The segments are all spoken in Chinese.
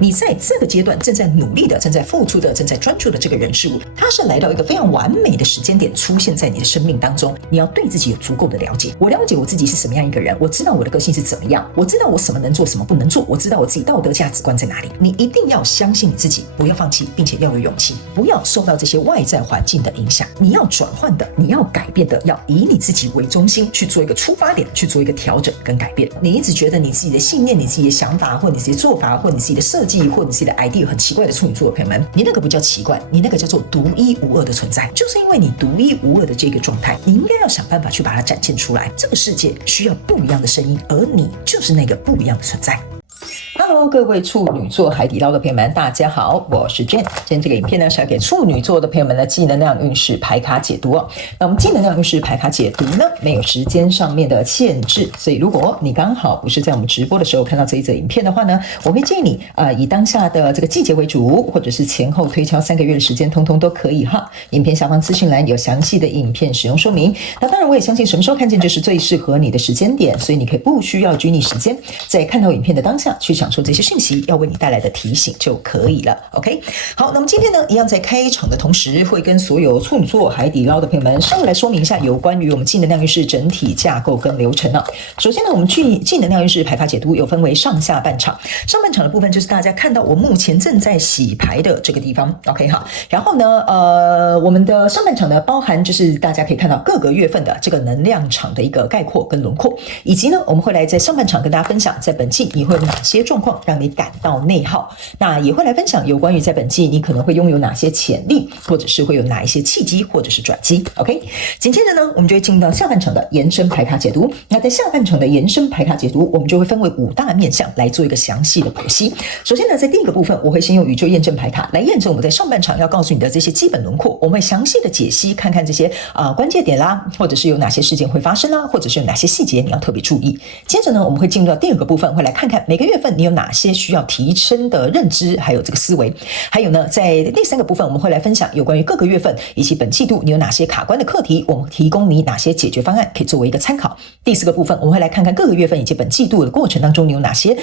你在这个阶段正在努力的、正在付出的、正在专注的这个人事物，它是来到一个非常完美的时间点出现在你的生命当中。你要对自己有足够的了解，我了解我自己是什么样一个人，我知道我的个性是怎么样，我知道我什么能做，什么不能做，我知道我自己道德价值观在哪里。你一定要相信你自己，不要放弃，并且要有勇气，不要受到这些外在环境的影响。你要转换的，你要改变的，要以你自己为中心去做一个出发点，去做一个调整跟改变。你一直觉得你自己的信念、你自己的想法，或你自己的做法，或你自己的设计，或你自己的 idea 很奇怪的处女座的朋友们，你那个不叫奇怪，你那个叫做独一无二的存在。就是因为你独一无二的这个状态，你应该要想办法去把它展现出来。这个世界需要不一样的声音，而你就是那个不一样的存在。Hello， 各位处女座海底捞的朋友们，大家好，我是 Jane。今天这个影片呢是要给处女座的朋友们的技能量运势牌卡解读哦。那我们技能量运势牌卡解读呢，没有时间上面的限制，所以如果你刚好不是在我们直播的时候看到这一则影片的话呢，我会建议你以当下的这个季节为主，或者是前后推敲3个月的时间，通通都可以哈。影片下方资讯栏有详细的影片使用说明。那当然，我也相信什么时候看见就是最适合你的时间点，所以你可以不需要拘泥时间，在看到影片的当下去享受这些讯息要为你带来的提醒就可以了。 OK， 好，那么今天呢，一样在开场的同时，会跟所有处女座海底捞的朋友们稍微来说明一下有关于我们技能量运势整体架构跟流程啊。首先呢，我们技能量运势牌卡解读有分为上下半场，上半场的部分就是大家看到我目前正在洗牌的这个地方 OK 哈。然后呢我们的上半场呢包含就是大家可以看到各个月份的这个能量场的一个概括跟轮廓，以及呢我们会来在上半场跟大家分享在本季你会有哪些状况让你感到内耗，那也会来分享有关于在本季你可能会拥有哪些潜力，或者是会有哪一些契机或者是转机 OK。 紧接着呢我们就会进入到下半场的延伸牌卡解读。那在下半场的延伸牌卡解读，我们就会分为5大面向来做一个详细的剖析。首先呢，在第一个部分我会先用宇宙验证牌卡来验证我们在上半场要告诉你的这些基本轮廓，我们会详细的解析看看这些关键点啦，或者是有哪些事件会发生啦，或者是有哪些细节你要特别注意。接着呢我们会进入到第2个部分，会来看看每个月份你有哪些需要提升的认知还有这个思维。还有呢在第3个部分我们会来分享有关于各个月份以及本季度你有哪些卡关的课题，我们提供你哪些解决方案可以作为一个参考。第4个部分我们会来看看各个月份以及本季度的过程当中你有哪些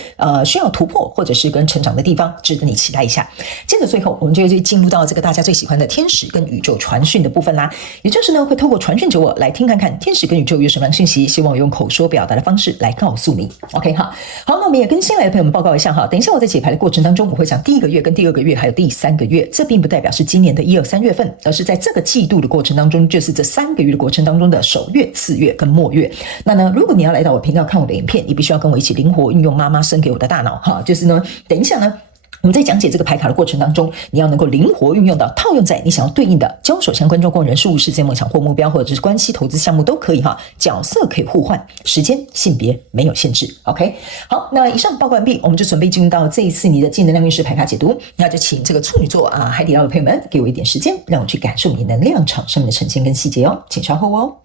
需要突破或者是跟成长的地方，值得你期待一下。接着最后我们就会进入到这个大家最喜欢的天使跟宇宙传讯的部分啦，也就是呢会透过传讯者我来听看看天使跟宇宙有什么样的讯息，希望我用口说表达的方式来告诉你 OK 哈。好，那我们也跟新来的朋友们报告一下哈，等一下我在解牌的过程当中我会讲第1个月跟第2个月还有第3个月，这并不代表是今年的1、2、3月份，而是在这个季度的过程当中，就是这3个月的过程当中的首月、次月跟末月。那呢如果你要来到我频道看我的影片，你必须要跟我一起灵活运用妈妈生给我的大脑哈，就是呢等一下呢我们在讲解这个牌卡的过程当中，你要能够灵活运用到套用在你想要对应的交手相关状况、人事物、事件、梦想或目标，或者是关系、投资项目都可以哈。角色可以互换，时间、性别没有限制 OK。 好，那以上报告完毕，我们就准备进入到这一次你的技能量运势牌卡解读。那就请这个处女座海底捞的朋友们给我一点时间，让我去感受你能量场上面的呈现跟细节哦，请稍后哦。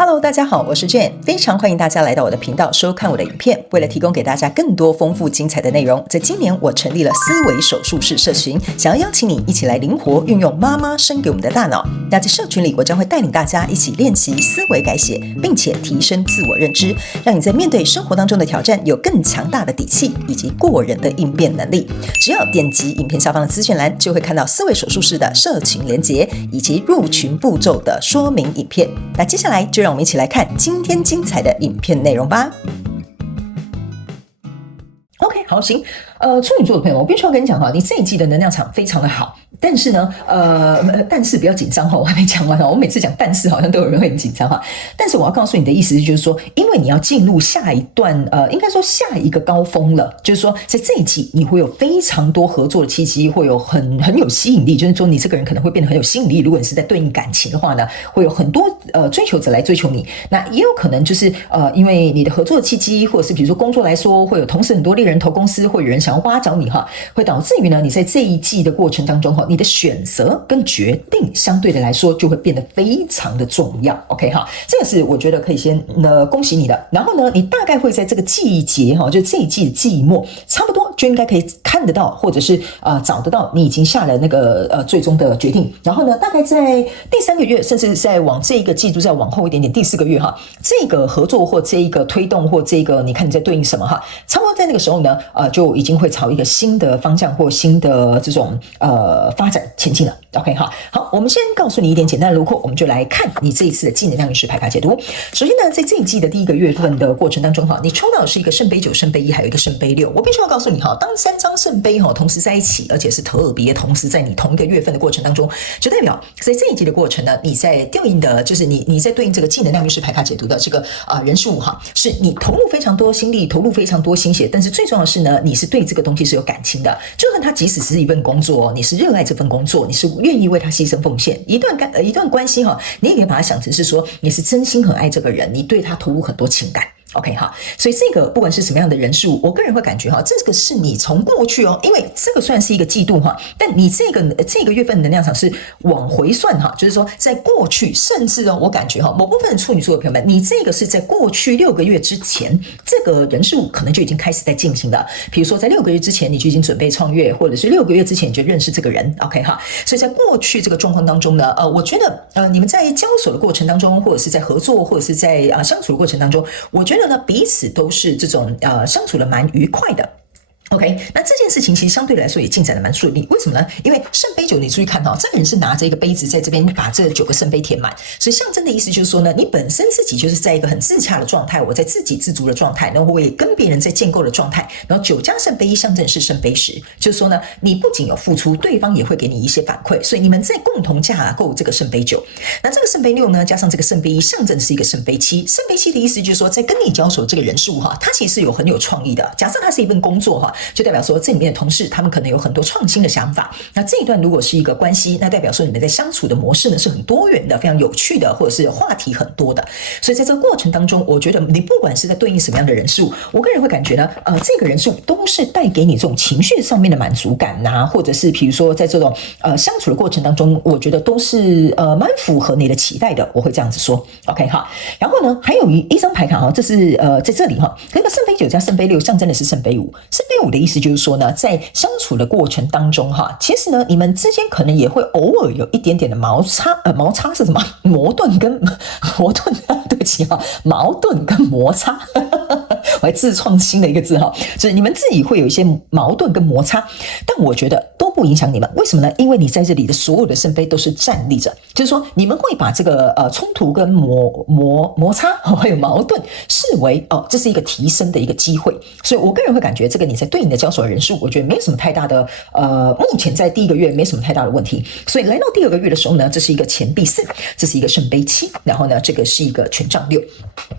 Hello， 大家好，我是 Jane， 非常欢迎大家来到我的频道收看我的影片。为了提供给大家更多丰富精彩的内容，在今年我成立了思维手术室社群，想要邀请你一起来灵活运用妈妈生给我们的大脑。那在社群里，我将会带领大家一起练习思维改写，并且提升自我认知，让你在面对生活当中的挑战有更强大的底气以及过人的应变能力。只要点击影片下方的资讯栏，就会看到思维手术室的社群连结以及入群步骤的说明影片。那接下来就让我们一起来看今天精彩的影片内容吧。OK， 好，行，处女座的朋友，我必须要跟你讲哈，你这一季的能量场非常的好，但是呢，但是不要紧张哈，我还没讲完哈，我每次讲但是好像都有人会很紧张哈，但是我要告诉你的意思就是说，因为你要进入下一段应该说下一个高峰了，就是说在这一季你会有非常多合作的契机，会有很有吸引力，就是说你这个人可能会变得很有吸引力。如果你是在对应感情的话呢，会有很多追求者来追求你，那也有可能就是因为你的合作的契机，或者是比如说工作来说，会有同时很多猎人投公司，会有人想要挖角你哈，会导致于呢你在这一季的过程当中哈，你的选择跟决定相对的来说就会变得非常的重要 OK 哈，这个是我觉得可以先恭喜你的。然后呢你大概会在这个季节哈，就这一季的季末差不多就应该可以看得到，或者是找得到你已经下了那个最终的决定。然后呢，大概在第3个月，甚至在往这一个季度再往后一点点，第4个月哈，这个合作或这一个推动或这个你看你在对应什么哈，差不多在那个时候呢，就已经会朝一个新的方向或新的这种发展前进了。OK 哈，好，我们先告诉你一点简单的轮廓，我们就来看你这一次的技能量运势牌卡解读。首先呢，在这一季的第1个月份的过程当中哈，你抽到的是一个圣杯9、圣杯1，还有一个圣杯6。我必须要告诉你哈，当3张圣杯哈同时在一起，而且是特别同时在你同一个月份的过程当中，就代表在这一季的过程呢，你在对应的就是你在对应这个技能量运势牌卡解读的这个人事物哈，是你投入非常多心力，投入非常多心血，但是最重要的是呢，你是对这个东西是有感情的。就算它即使是一份工作，你是热爱这份工作，你是愿意为它牺牲奉献，一段关系哈，你也可以把它想成是说你是真心很爱这个人，你对他投入很多情感。OK 哈，所以这个不管是什么样的人事物，我个人会感觉哈，这个是你从过去因为这个算是一个季度哈，但你这个月份能量场是往回算哈，就是说在过去，甚至我感觉哈，某部分的处女座的朋友们，你这个是在过去6个月之前，这个人事物可能就已经开始在进行的。比如说在6个月之前，你就已经准备创业，或者是6个月之前你就认识这个人。OK 哈，所以在过去这个状况当中呢，我觉得你们在交手的过程当中，或者是在合作，或者是在相处的过程当中，我觉得呢，彼此都是这种相处的蛮愉快的。OK， 那这件事情其实相对来说也进展的蛮顺利，为什么呢？因为圣杯9，你注意看这个人是拿着一个杯子在这边把这9个圣杯填满，所以象征的意思就是说呢，你本身自己就是在一个很自洽的状态，我在自给自足的状态，然后我也跟别人在建构的状态，然后9加圣杯1象征是圣杯10，就是说呢，你不仅有付出，对方也会给你一些反馈，所以你们在共同架构这个圣杯9。那这个圣杯6呢，加上这个圣杯1，象征是一个圣杯7。圣杯7的意思就是说，在跟你交手这个人事物他其实是很有创意的。假设他是一份工作就代表说这里面的同事他们可能有很多创新的想法。那这一段如果是一个关系，那代表说你们在相处的模式呢是很多元的，非常有趣的，或者是话题很多的。所以在这个过程当中，我觉得你不管是在对应什么样的人事物，我个人会感觉呢，这个人事物都是带给你这种情绪上面的满足感或者是比如说在这种相处的过程当中，我觉得都是蛮符合你的期待的，我会这样子说。OK 哈，然后呢，还有一张牌卡这是在这里那个圣杯9加圣杯6象征的是圣杯5。圣杯5的意思就是说呢，在相处的过程当中其实呢，你们之间可能也会偶尔有一点点的摩擦是什么？矛盾跟对不起矛盾跟摩擦我还自创新的一个字所以你们自己会有一些矛盾跟摩擦，但我觉得都不影响你们。为什么呢？因为你在这里的所有的圣杯都是站立着，就是说你们会把这个冲突跟摩擦还有矛盾视为这是一个提升的一个机会。所以我个人会感觉这个你在对应的交手的人数，我觉得没有什么太大的目前在第1个月没什么太大的问题。所以来到第2个月的时候呢，这是一个钱币4，这是一个圣杯7，然后呢这个是一个权杖6。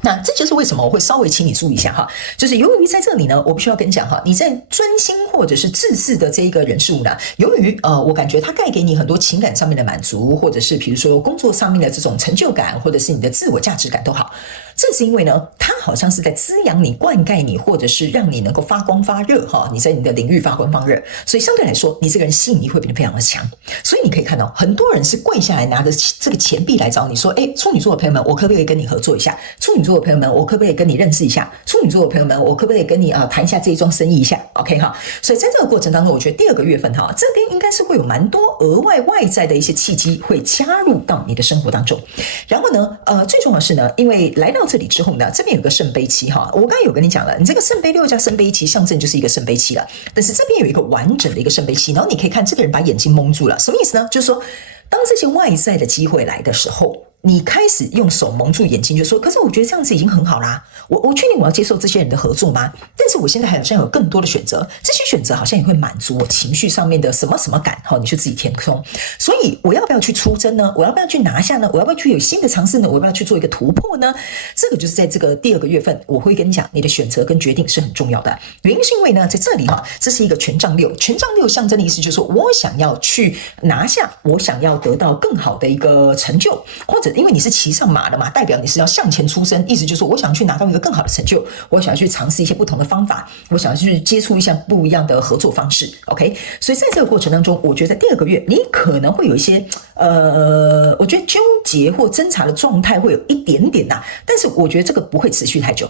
那这就是为什么我会稍微请你注意一下就是由于在这里呢，我必须要跟你讲你在专心或者是自制的这一个人事物呢，由于我感觉它带给你很多情感上面的满足，或者是比如说工作上面的这种成就感，或者是你的自我价值感都好，正是因为呢，它好像是在滋养你、灌溉你，或者是让你能够发光发热你在你的领域发光发热，所以相对来说，你这个人吸引力会变得非常的强。所以你可以看到，很多人是跪下来拿着这个钱币来找你说：“处女座的朋友们，我可不可以跟你合作一下？处女座的朋友们，我可不可以跟你认识一下？处女座的朋友们，我可不可以跟你谈一下这一桩生意一下 ？OK 所以在这个过程当中，我觉得第2个月份这边应该是会有蛮多额外在的一些契机会加入到你的生活当中。然后呢，最重要的是呢，因为来到这里之后呢，这边有个圣杯7我刚才有跟你讲了，你这个圣杯6加圣杯7象征就是一个圣杯7了，但是这边有一个完整的一个圣杯7，然后你可以看这个人把眼睛蒙住了，什么意思呢？就是说，当这些外在的机会来的时候，你开始用手蒙住眼睛，就说：“可是我觉得这样子已经很好啦，我确定我要接受这些人的合作吗？但是我现在好像有更多的选择，这些选择好像也会满足我情绪上面的什么什么感，你就自己填空。所以我要不要去出征呢？我要不要去拿下呢？我要不要去有新的尝试呢？我要不要去做一个突破呢？这个就是在这个第2个月份，我会跟你讲，你的选择跟决定是很重要的。原因是因为呢，在这里这是一个权杖6，权杖6象征的意思就是说我想要去拿下，我想要得到更好的一个成就，或者因为你是骑上马的嘛，代表你是要向前出征，意思就是说我想去拿到一个更好的成就，我想要去尝试一些不同的方法，我想要去接触一下不一样的合作方式。OK， 所以在这个过程当中，我觉得在第2个月你可能会有一些我觉得纠结或挣扎的状态会有一点点但是我觉得这个不会持续太久。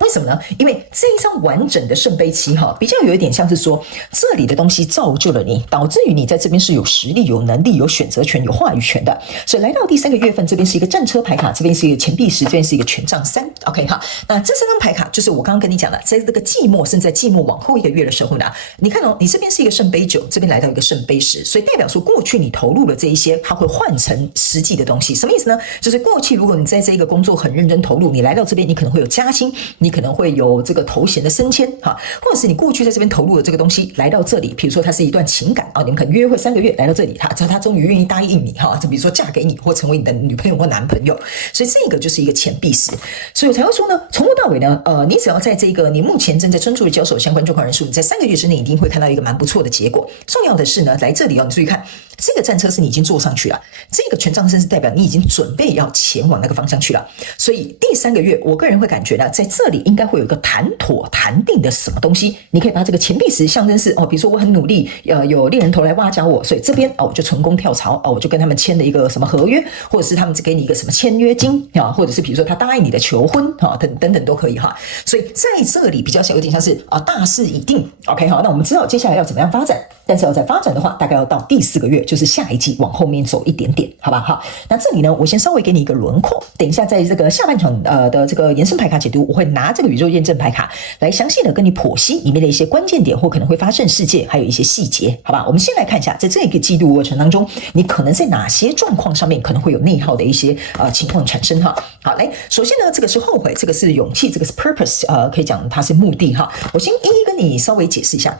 为什么呢？因为这一张完整的圣杯七哈，比较有一点像是说，这里的东西造就了你，导致于你在这边是有实力、有能力、有选择权、有话语权的。所以来到第3个月份，这边是一个战车牌卡，这边是一个钱币十，这边是一个权杖3。OK 哈，那这3张牌卡就是我刚刚跟你讲的，在这个季末，甚至在季末往后1个月的时候呢，你看你这边是一个圣杯9，这边来到一个圣杯10，所以代表说过去你投入了这一些，它会换成实际的东西。什么意思呢？就是过去如果你在这一个工作很认真投入，你来到这边，你可能会有加薪，你可能会有这个头衔的升迁哈，或者是你过去在这边投入的这个东西来到这里，比如说它是一段情感你们可能约会3个月来到这里，他终于愿意答应你哈，就比如说嫁给你或成为你的女朋友或男朋友，所以这个就是一个钱币10，所以我才会说呢，从头到尾呢，你只要在这个你目前正在专注的交手相关状况人数，你在3个月之内一定会看到一个蛮不错的结果。重要的是呢，来这里你注意看，这个战车是你已经坐上去了，这个权杖3是代表你已经准备要前往那个方向去了，所以第3个月，我个人会感觉呢，在这里应该会有一个谈妥谈定的什么东西，你可以把这个钱币10象征是比如说我很努力，有猎人头来挖角我，所以这边我就成功跳槽我就跟他们签了一个什么合约，或者是他们给你一个什么签约金或者是比如说他答应你的求婚等等都可以哈。所以在这里比较有点像是大势已定 ，OK 好，那我们知道接下来要怎么样发展，但是要再发展的话，大概要到第4个月，就是下一季往后面走一点点，好吧？好，那这里呢，我先稍微给你一个轮廓，等一下在这个下半场的这个延伸牌卡解读，我会拿这个宇宙验证牌卡来详细的跟你剖析里面的一些关键点或可能会发生事件，还有一些细节，好吧？我们先来看一下，在这个季度过程当中，你可能在哪些状况上面可能会有内耗的一些情况产生哈。好，来，首先呢，这个是后悔，这个是勇气，这个是 purpose， 可以讲它是目的哈。我先一一跟你稍微解释一下。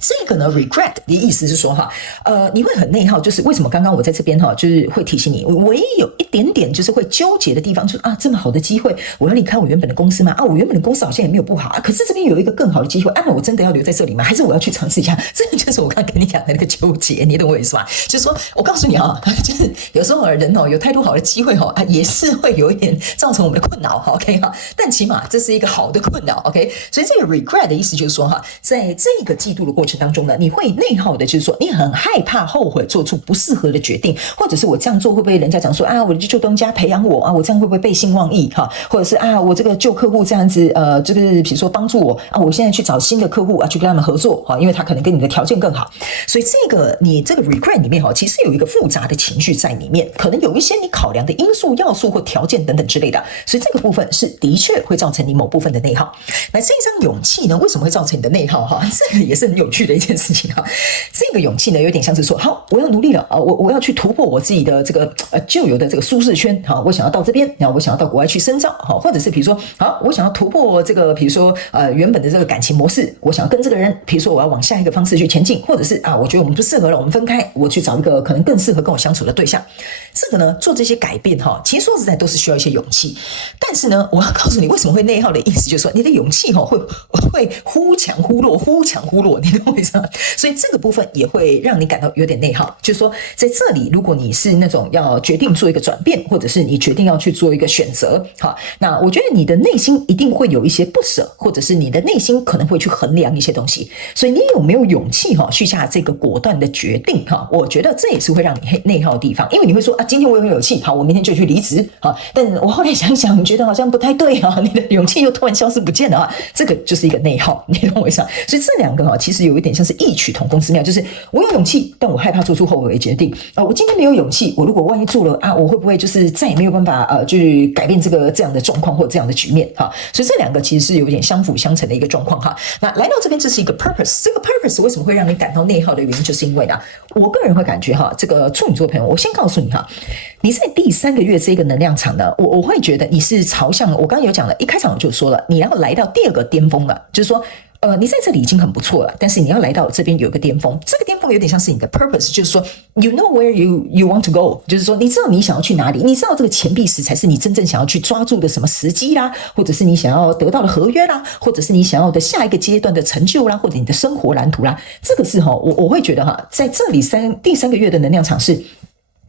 这个呢 regret 的意思是说你会很内耗，就是为什么刚刚我在这边就是会提醒你，唯一有一点点就是会纠结的地方，就是这么好的机会，我要离开我原本的公司吗？我原本的公司好像也没有不好可是这边有一个更好的机会我真的要留在这里吗？还是我要去尝试一下？这个就是我刚刚跟你讲的那个纠结，你懂我意思吗？就是说我告诉你就是有时候人有太多好的机会也是会有一点造成我们的困扰 OK 但起码这是一个好的困扰 OK， 所以这个 regret 的意思就是说在这个季度的过程当中呢，你会内耗的，就是说你很害怕后悔做出不适合的决定，或者是我这样做会不会人家讲说我的旧东家培养我我这样会不会背信忘义或者是我这个旧客户这样子就是比如说帮助我我现在去找新的客户去跟他们合作因为他可能跟你的条件更好，所以你这个 regret 里面其实有一个复杂的情绪在里面，可能有一些你考量的因素要素或条件等等之类的，所以这个部分是的确会造成你某部分的内耗。那这一张勇气呢，为什么会造成你的内耗这个也是很有趣的一件事情这个勇气呢，有点像是说好，我要努力了我要去突破我自己的这个旧有的这个舒适圈我想要到这边，然后我想要到国外去深造或者是比如说我想要突破这个比如说原本的这个感情模式，我想要跟这个人比如说我要往下一个方式去前进，或者是我觉得我们不适合了，我们分开，我去找一个可能更适合跟我相处的对象。这个呢，做这些改变其实说实在都是需要一些勇气，但是呢，我要告诉你为什么会内耗的意思，就是说你的勇气会忽强忽弱，忽强忽弱，你懂我意思吗？所以这个部分也会让你感到有点内耗，就是说在这里，如果你是那种要决定做一个转变，或者是你决定要去做一个选择那我觉得你的内心一定会有一些不舍，或者是你的内心可能会去衡量一些东西，所以你有没有勇气去下这个果断的决定我觉得这也是会让你内耗的地方，因为你会说今天我有勇气，好，我明天就去离职但我后来想想觉得好像不太对你的勇气又突然消失不见了这个就是一个内耗，你懂我意思吗？所以这两个其实有一点像是异曲同工之妙，就是我有勇气，但我害怕做出后悔的决定我今天没有勇气，我如果万一做了我会不会就是再也没有办法去改变这样的状况或这样的局面所以这两个其实是有点相辅相成的一个状况那来到这边，这是一个 purpose， 这个 purpose 为什么会让你感到内耗的原因，就是因为呢，我个人会感觉这个处女座朋友，我先告诉你你在第3个月这个能量场呢，我会觉得你是朝向，我刚刚有讲了，一开场我就说了，你要来到第2个巅峰了，就是说你在这里已经很不错了，但是你要来到这边有一个巅峰，这个巅峰有点像是你的 purpose， 就是说 you know where you want to go， 就是说你知道你想要去哪里，你知道这个钱币10才是你真正想要去抓住的什么时机啦，或者是你想要得到的合约啦，或者是你想要的下一个阶段的成就啦，或者你的生活蓝图啦，这个是我会觉得在这里第3个月的能量场是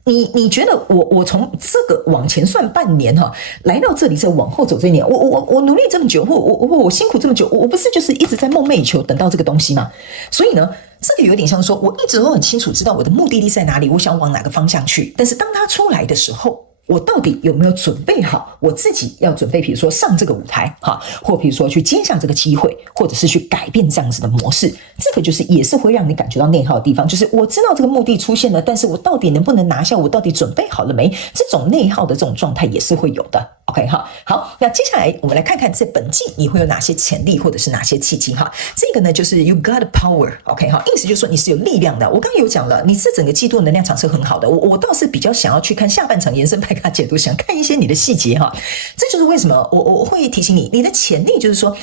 你觉得我从这个往前算半年来到这里再往后走这一年，我努力这么久，我辛苦这么久，我不是就是一直在梦寐以求等到这个东西吗？所以呢，这个有点像说我一直都很清楚知道我的目的地在哪里，我想往哪个方向去，但是当它出来的时候，我到底有没有准备好我自己要准备，比如说上这个舞台哈，或比如说去接下这个机会，或者是去改变这样子的模式，这个就是也是会让你感觉到内耗的地方，就是我知道这个目的出现了，但是我到底能不能拿下，我到底准备好了没，这种内耗的这种状态也是会有的。OK 哈，好，那接下来我们来看看这本季你会有哪些潜力或者是哪些契机哈。这个呢就是 you got power，OK 哈，意思就是说你是有力量的。我刚刚有讲了，你这整个季度能量场是很好的。我倒是比较想要去看下半场延伸牌卡解读，想看一些你的细节哈。这就是为什么我会提醒你，你的潜力就是说。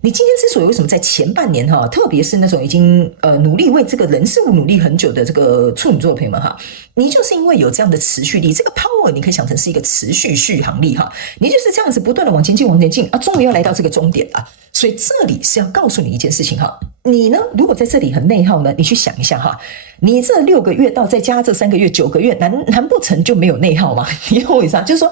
你今天之所以为什么在前半年哈，特别是那种已经努力为这个人事物努力很久的这个处女座的朋友们哈，你就是因为有这样的持续力，这个 power 你可以想成是一个持续续航力哈，你就是这样子不断的往前进啊，终于要来到这个终点了。所以这里是要告诉你一件事情哈，你呢如果在这里很内耗呢，你去想一下哈，你这6个月到再加这3个月9个月，难不成就没有内耗吗？你懂我意思啊？就是说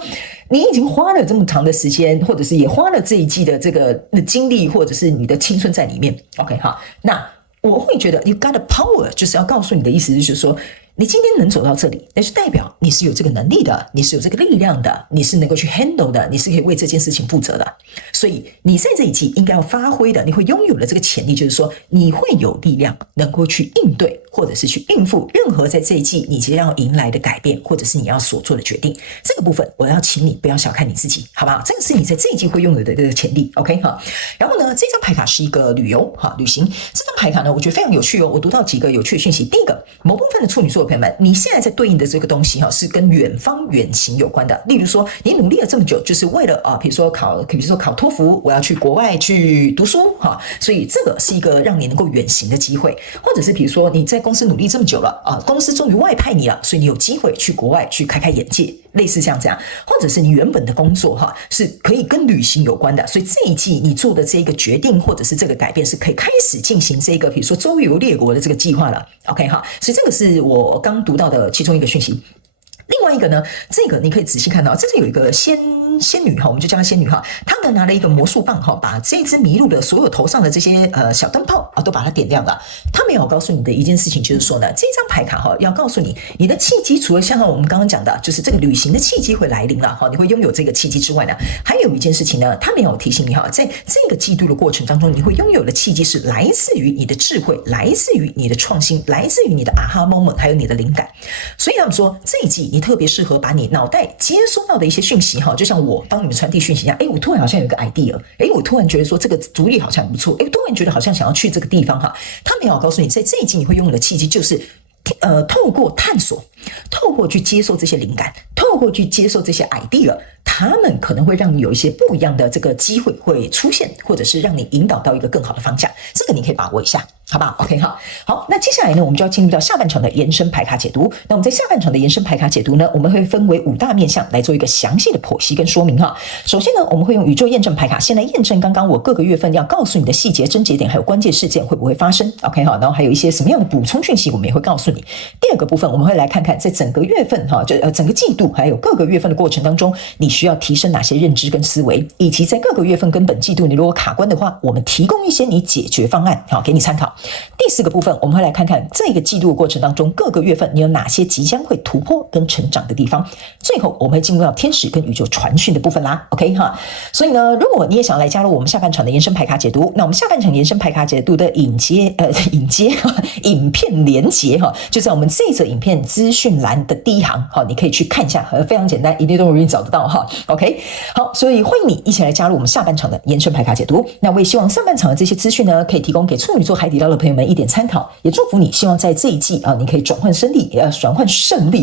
你已经花了这么长的时间，或者是也花了这一季的这个精力，或者是你的青春在里面。OK 哈，那我会觉得 you got a power 就是要告诉你的意思就是说，你今天能走到这里，那就代表你是有这个能力的，你是有这个力量的，你是能够去 handle 的，你是可以为这件事情负责的。所以你在这一季应该要发挥的，你会拥有的这个潜力，就是说你会有力量能够去应对，或者是去应付任何在这一季你即将要迎来的改变，或者是你要所做的决定。这个部分我要请你不要小看你自己，好不好？这个是你在这一季会拥有的这个潜力 OK 哈。然后呢，这张牌卡是一个旅行。这张牌卡呢，我觉得非常有趣哦。我读到几个有趣的讯息。第一个，某部分的处女座的朋友们，你现在在对应的这个东西哈，是跟远方远行有关的。例如说，你努力了这么久，就是为了比如说考托福，我要去国外去读书哈，所以这个是一个让你能够远行的机会。或者是比如说你在公司努力这么久了公司终于外派你了，所以你有机会去国外去开眼界，类似像这样。或者是你原本的工作哈是可以跟旅行有关的，所以这一季你做的这个决定或者是这个改变是可以开始进行这个比如说周游列国的这个计划了 OK 哈，所以这个是我刚读到的其中一个讯息。另外一个呢，这个你可以仔细看到，这是有一个仙女哈，我们就叫她仙女哈，她呢拿了一个魔术棒哈，把这只麋鹿的所有头上的这些小灯泡都把它点亮了。她没有告诉你的一件事情就是说呢，这张牌卡哈要告诉你，你的契机除了像我们刚刚讲的，就是这个旅行的契机会来临了哈，你会拥有这个契机之外呢，还有一件事情呢，她没有提醒你哈，在这个季度的过程当中，你会拥有的契机是来自于你的智慧，来自于你的创新，来自于你的 aha moment， 还有你的灵感。所以他们说这一季你特别适合把你脑袋接收到的一些讯息哈，就像我帮你们传递讯息一样，我突然好像有一个 idea， 我突然觉得说这个主意好像不错，突然觉得好像想要去这个地方哈。他们要告诉你，在这一季你会拥有的契机就是透过探索，透过去接受这些灵感，透过去接受这些 idea， 他们可能会让你有一些不一样的这个机会会出现，或者是让你引导到一个更好的方向，这个你可以把握一下，好不好 ？OK 哈，好，那接下来呢，我们就要进入到下半场的延伸牌卡解读。那我们在下半场的延伸牌卡解读呢，我们会分为5大面向来做一个详细的剖析跟说明哈。首先呢，我们会用宇宙验证牌卡先来验证刚刚我各个月份要告诉你的细节、症结点还有关键事件会不会发生 ，OK 哈，然后还有一些什么样的补充讯息，我们也会告诉你。第二个部分，我们会来看看在整个月份哈，整个季度还有各个月份的过程当中，你需要提升哪些认知跟思维，以及在各个月份跟本季度你如果卡关的话，我们提供一些你解决方案好给你参考。第4个部分，我们会来看看这个季度的过程当中，各个月份你有哪些即将会突破跟成长的地方。最后，我们会进入到天使跟宇宙传讯的部分啦 ，OK 哈。所以呢，如果你也想来加入我们下半场的延伸牌卡解读，那我们下半场延伸牌卡解读的影片连结哈，就在我们这则影片资讯栏的第一行，好，你可以去看一下，非常简单，一定都容易找得到哈。OK， 好，所以欢迎你一起来加入我们下半场的延伸牌卡解读。那我也希望上半场的这些资讯呢，可以提供给处女座海底捞的朋友们一点参考，也祝福你，希望在这一季你可以转换胜利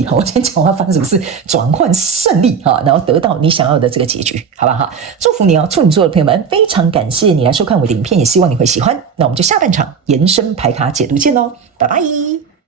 哈。我今天讲话发生什么事？转换胜利哈，然后得到你想要的这个结局，好不好？祝福你哦，处女座的朋友们，非常感谢你来收看我的影片，也希望你会喜欢。那我们就下半场延伸牌卡解读见喽，拜拜。